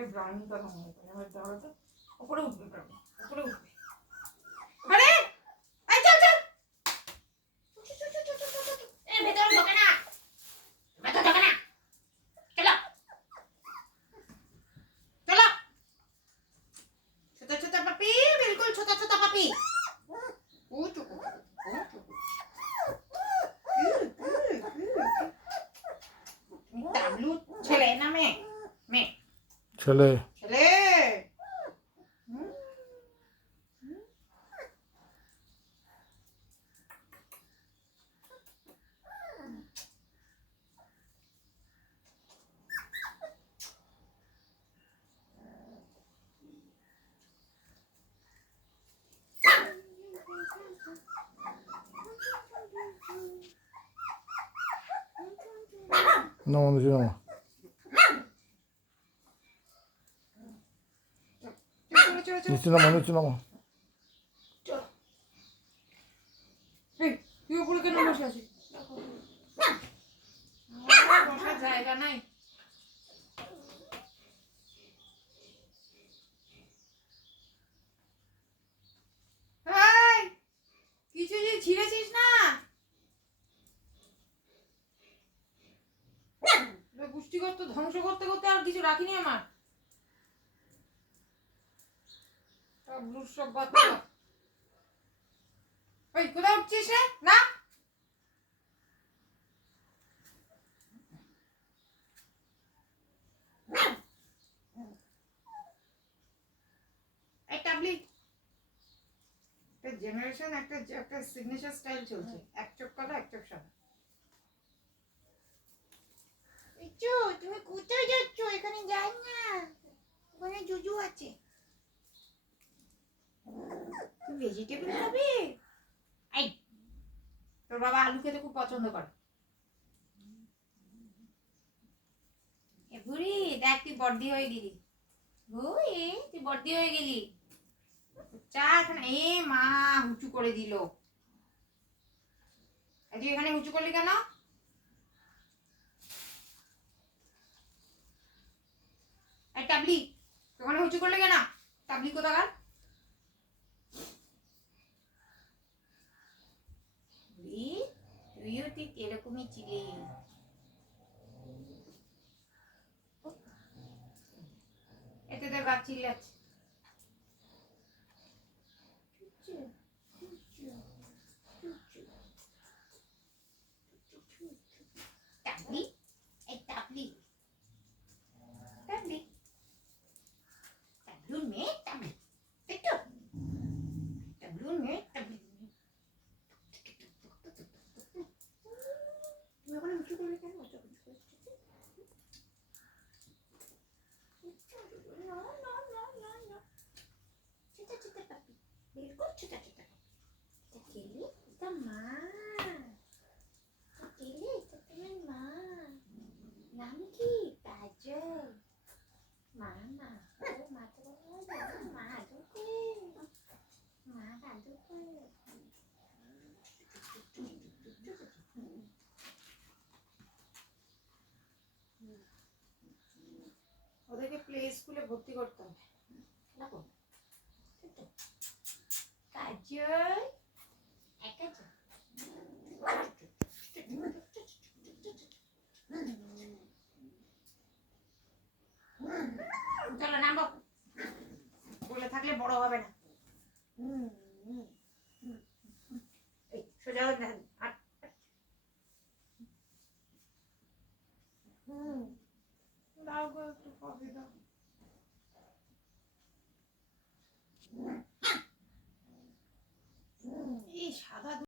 খেলে ব্রাউনি কথা মনে করে। এবার ধরো তো, উপরে উঠবে ব্রাউনি, উপরে উঠবে। আরে এই চল চল, এ ভেতরে ঢোকে না, ভেতরে ঢোকে না, চলো চলো। ছোটা ছোটা পাপি, বিলকুল ছোটা ছোটা পাপি। ডাবলু ছেলে না মেয়ে? মেয়ে। ছেলে। ছেলে। নামো নিচে নামো। নিচে নামো, নিচে নামো। তুই উপরে কেন বসে আছিস? বসার জায়গা নাই। কিছু যে ছিঁড়েছিস না, পুষ্টিকর তো ধ্বংস করতে করতে আর কিছু রাখিনি আমার। সব বাচ্চা ওই কোথায় উঠছিস রে? না এই টাবলি, একটা জেনারেশন, একটা সিগনেচার স্টাইল চলছে, এক চোখ কালো এক চোখ সাদা। তুমি কোথায় যাচ্ছ? এখানে যাই না, ওখানে জুজু আছে। তুই ভেজিটেবল খাবি? এই তোর বাবা আলু খেতে খুব পছন্দ করে। এ বুড়ি দেখ, তুই বড়দি হয়ে গেলি। বুড়ি তুই বড়দি হয়ে গেলি। চা এখানে, এ মা উঁচু করে দিল। তুই এখানে উঁচু করলি কেন? এই টাবলি, ওখানে উঁচু করলে কেন? টাবলি কোথাকার? তুইও ঠিক এরকমই ছিলি। এতে তোর গাছ চিল্লাচ্ছে। টাবলি, এই টাবলি, টাবলি, টাবলুর মেয়ে টাবলি, তাই তো? টাবলুর মেয়ে টাবলি। তুমি ওখানে উঁচু করলে কেন? ছোটা ছোটা পাপি, বিলকুল ছোটা ছোটা। কেলি এটা মা, কেলি এটা তোমার মা। নাম কি? কাজল। মা মা, ও মা তো মা ঢুকে, মা ঢুকে। ওদেরকে প্লে স্কুলে ভর্তি করতে হবে। কাজল, চলো নামবো, বলে থাকলে বড় হবে না। সোজা দাও গো একটু কফি দাও।